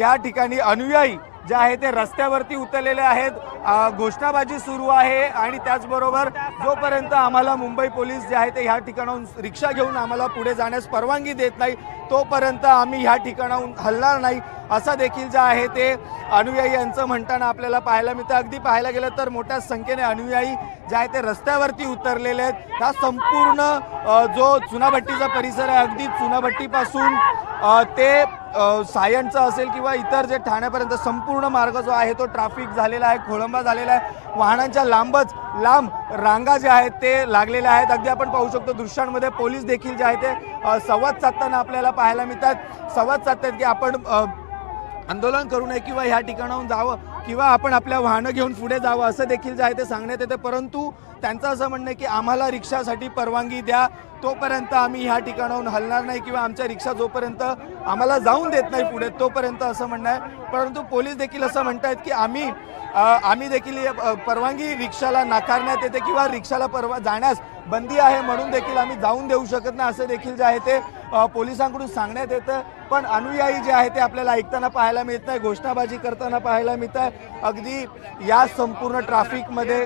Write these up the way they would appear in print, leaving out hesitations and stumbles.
या ठिकाणी अनुयायी जे आहे ते रस्त्यावरती उतरलेले आहेत, घोषणाबाजी सुरू आहे आणि त्याचबरोबर जोपर्यंत आम्हाला मुंबई पोलीस जे आहे ते ह्या ठिकाणाहून रिक्षा घेऊन आम्हाला पुढे जाण्यास परवानगी देत नाही तोपर्यंत आम्ही ह्या ठिकाणाहून हलणार नाही असं देखील जे आहे ते अनुयायी यांचं म्हणताना आपल्याला पाहायला मिळतं। अगदी पाहायला गेलं तर मोठ्या संख्येने अनुयायी जे आहे ते रस्त्यावरती उतरलेले आहेत। हा संपूर्ण जो चुनाभट्टीचा परिसर आहे, अगदी चुनाभट्टीपासून ते सायनचं असेल किंवा इतर जे ठाण्यापर्यंत संपूर्ण मार्ग जो आहे तो ट्रॅफिक झालेला आहे, खोळंबा झालेला आहे। वाहनांच्या लांब रांगा जे आहेत ते लागलेल्या आहेत। अगदी आपण पाहू शकतो दृश्यांमध्ये पोलीस देखील जे आहे ते संवाद साधताना आपल्याला पाहायला मिळतात। संवाद साधतात की आपण आंदोलन करू नये किंवा ह्या ठिकाणाहून जावं किंवा आपण आपल्या वाहनं घेऊन पुढे जावं असं देखील जे आहे ते सांगण्यात येते। परंतु त्यांचं असं म्हणणं आहे की आम्हाला रिक्षासाठी परवानगी द्या, तोपर्यंत आम्ही ह्या ठिकाणाहून हलणार नाही किंवा आमच्या रिक्षा जोपर्यंत आम्हाला जाऊन देत नाही पुढे तोपर्यंत असं म्हणणं आहे। परंतु पोलीस देखील असं म्हणतात की आम्ही देखील परवानगी रिक्षाला नाकारण्यात येते किंवा रिक्षाला जाण्यास बंदी आहे म्हणून देखील आम्ही जाऊन देऊ शकत नाही असं देखील जे आहे ते पोलिसांकडून सांगण्यात येतं। पण अनुयायी जे आहे ते आपल्याला ऐकताना पाहायला मिळत नाही, घोषणाबाजी करताना पाहायला मिळत आहे। अगदी या संपूर्ण ट्रॅफिकमध्ये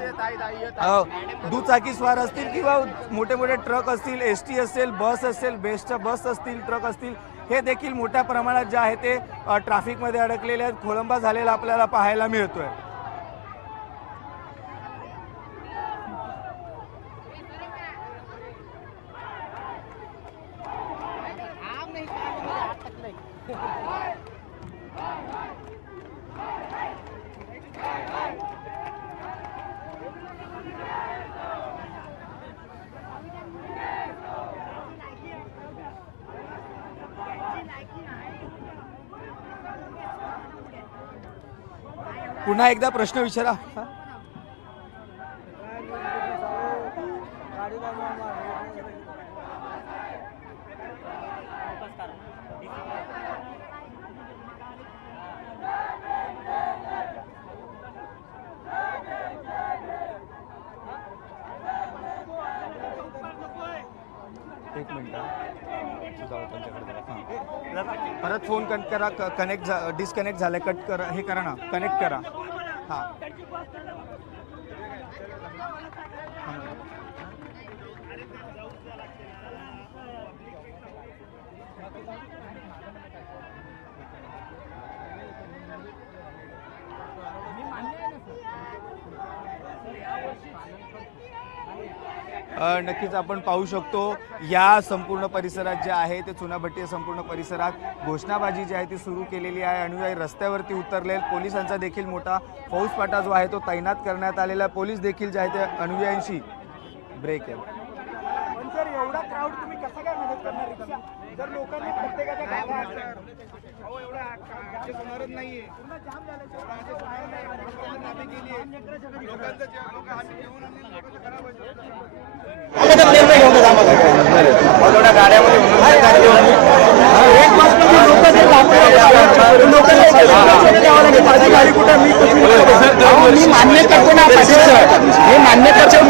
दुचाकीस्वार असतील किंवा मोठे मोठे ट्रक असतील, एसटी असेल, बस असेल, बेस्टच्या बस असतील, ट्रक असतील, हे देखील मोठ्या प्रमाणात जे आहे ते ट्रॅफिकमध्ये अडकलेले आहेत। खोळंबा झालेला आपल्याला पाहायला मिळतोय। पुन्हा एकदा प्रश्न विचारा। एक मिनिट परत फोन कट करा, कनेक्ट डिस्कनेक्ट झाले, कट करा, हे करा ना, कनेक्ट करा। हां नक्कीच आपण पाहू शकतो या संपूर्ण परिसरात जे आहे ते चुनाभट्टी संपूर्ण परिसरात घोषणाबाजी जी आहे ती सुरू केलेली आहे। अनुयायी रस्त्यावरती उतरले, पोलिसांचा देखील मोठा फौजफाटा जो आहे तो तैनात करण्यात आलेला आहे। पोलीस देखील जे आहे ते अनुयायींशी ब्रेक आहे। पण सर एवढा क्राउड तुम्ही कसं काय मदत करणार जर लोकांनी प्रत्येकाच्या गावा अहो एवढा होणारच नाहीये, पूर्ण जाम झालं लोकांचं मी मान्य करतो ना, हे मान्य करतो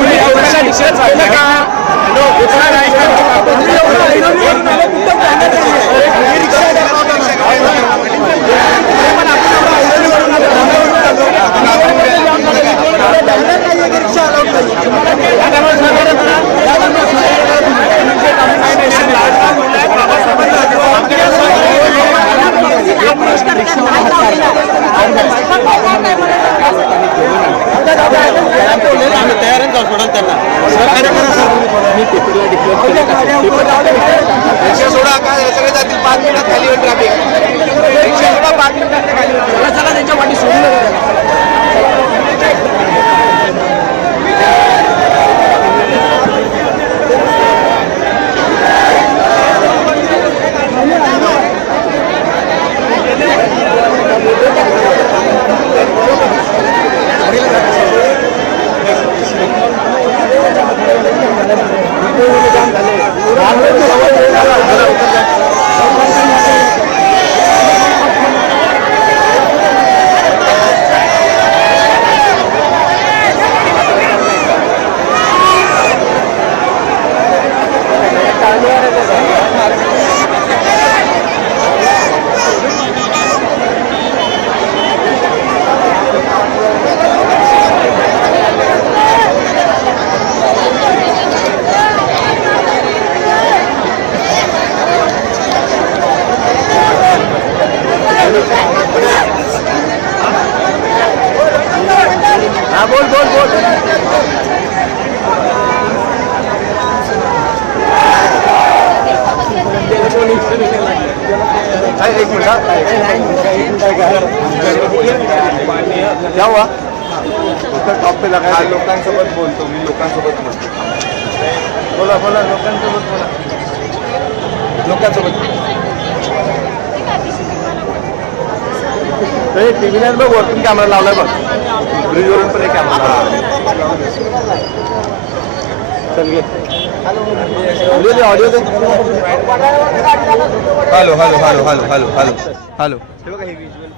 सोडा काय सगळे जातील 5 मिनिटात खाली हा बोल बोल बोल एक मिनिट क्या हुआ उसका टॉप पे लगा लोकांसोबत बोलतो मी लोकांसोबत बोलतो बोला बोला लोकांसोबत बोला लोकांसोबत टीव्ही नाही बघ वरतून कॅमेरा लावलाय बघ ब्रिजवरून पण एक कॅमेरा चल घे ऑडिओ दे hello hello hello hello hello hello hello हे बघा हे विज्युअल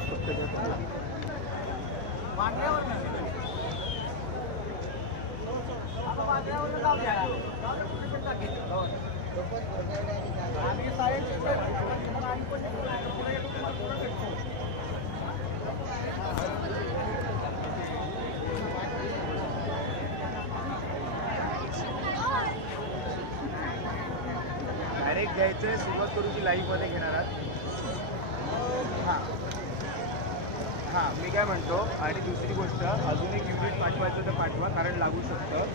डायरेक्ट घ्यायचंय सुरुवात करू की लाईव्ह मध्ये घेणार आहात हां हां मी काय म्हणतो आणि दुसरी गोष्ट अजून एक युनिट पाठवायचं तर पाठवा कारण लागू शकतं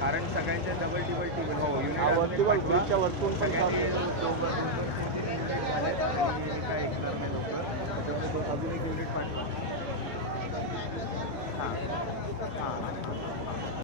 कारण सगळ्यांच्या डबल टिबल टिबल हो युनिट ब्रिजच्या वरतून पण अजून एक युनिट पाठवा हां हां